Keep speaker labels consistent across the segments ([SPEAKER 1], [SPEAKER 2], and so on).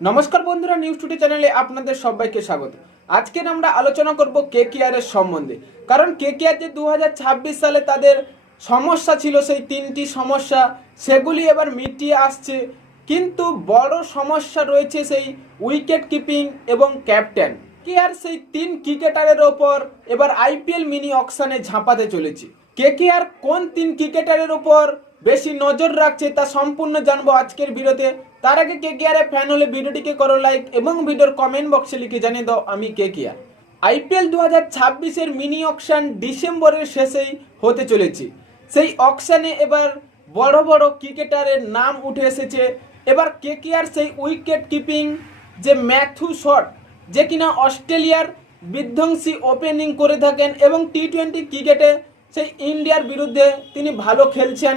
[SPEAKER 1] নমস্কার বন্ধুরা news today চ্যানেলে আপনাদের সবাইকে স্বাগত। আজকের আমরা আলোচনা করব কে এর সম্বন্ধে। কারণ কে কেয়ার যে দু হাজার ছাব্বিশ সালে তাদের সমস্যা ছিল, সেই তিনটি সমস্যা সেগুলি এবার মিটিয়ে আসছে। কিন্তু বড় সমস্যা রয়েছে সেই উইকেট কিপিং এবং ক্যাপ্টেন। কে আর সেই তিন ক্রিকেটারের ওপর এবার আইপিএল মিনি অকশানে ঝাঁপাতে চলেছে। কে কে আর কোন তিন ক্রিকেটারের ওপর বেশি নজর রাখছে তা সম্পূর্ণ জানব আজকের ভিডিওতে তার আগে কে কে আর ফ্যান হলে ভিডিওটিকে করো লাইক এবং ভিডিওর কমেন্ট বক্সে লিখে জানিয়ে দাও, আমি কে কে আর আইপিএল দু হাজার ছাব্বিশের মিনি অকশান ডিসেম্বরের শেষেই হতে চলেছে। সেই অকশানে এবার বড় বড় ক্রিকেটারের নাম উঠে এসেছে। এবার কে কে আর সেই উইকেট কিপিং যে ম্যাথু শট যে কিনা অস্ট্রেলিয়ার বিধ্বংসী ওপেনিং করে থাকেন এবং টি টোয়েন্টি ক্রিকেটে সেই ইন্ডিয়ার বিরুদ্ধে তিনি ভালো খেলছেন।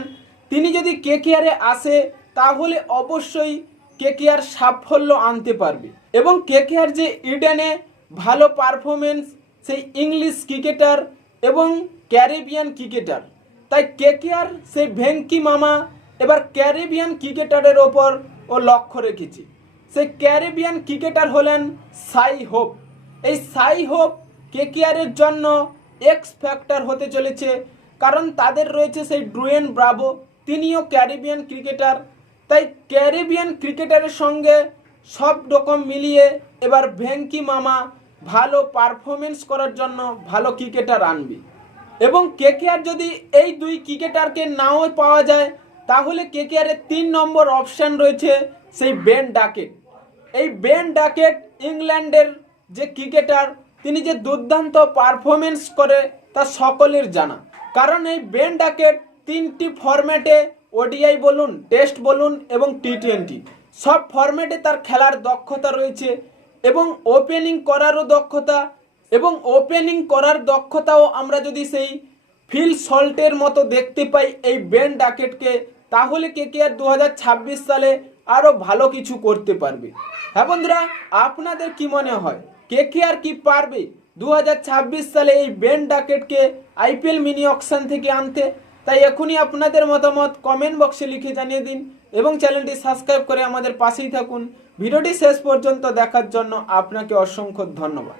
[SPEAKER 1] তিনি যদি কে কেয়ারে আসে তাহলে অবশ্যই কে কেয়ার সাফল্য আনতে পারবে। এবং কে কেয়ার যে ইডেনে ভালো পারফরমেন্স সেই ইংলিশ ক্রিকেটার এবং ক্যারিবিয়ান ক্রিকেটার। তাই কে কেয়ার সেই ভেঙ্কি মামা এবার ক্যারিবিয়ান ক্রিকেটারের ওপর ও লক্ষ্য রেখেছে। সেই ক্যারিবিয়ান ক্রিকেটার হলেন সাই হোপ। এই সাই হোপ কেকেআরের জন্য এক্স ফ্যাক্টর হতে চলেছে। কারণ তাদের রয়েছে সেই ড্রুয়েন ব্রাভো, তিনিও ক্যারিবিয়ান ক্রিকেটার। তাই ক্যারিবিয়ান ক্রিকেটারের সঙ্গে সব রকম মিলিয়ে এবার ভেঙ্কি মামা ভালো পারফরমেন্স করার জন্য ভালো ক্রিকেটার আনবে। এবং কেকেআর যদি এই দুই ক্রিকেটারকে নাও পাওয়া যায়, তাহলে কেকেআরের তিন নম্বর অপশন রয়েছে সেই বেন ডাকেট। এই বেন ডাকেট ইংল্যান্ডের যে ক্রিকেটার, তিনি যে দুর্দান্ত পারফরমেন্স করে তা সকলের জানা। কারণ এই বেন ডাকেট তিনটি ফরম্যাটে ওডিআই বলুন টেস্ট বলুন এবং টি টোয়েন্টি সব ফরম্যাটে তার খেলার দক্ষতা রয়েছে এবং ওপেনিং করারও দক্ষতা এবং ওপেনিং করার দক্ষতাও আমরা যদি সেই ফিল সল্টের মতো দেখতে পাই এই বেন ডাকেটকে তাহলে কে কে আর দু হাজার সালে আরও ভালো কিছু করতে পারবে। হ্যাঁ বন্ধুরা, আপনাদের কি মনে হয়? কে কে আর কি পারবে দু হাজার ছাব্বিশ সালে এই বেন ডাকেটকে আইপিএল মিনি অকশন থেকে আনতে? তাই এখনই আপনাদের মতামত কমেন্ট বক্সে লিখে জানিয়ে দিন এবং চ্যানেলটি সাবস্ক্রাইব করে আমাদের পাশেই থাকুন। ভিডিওটি শেষ পর্যন্ত দেখার জন্য আপনাকে অসংখ্য ধন্যবাদ।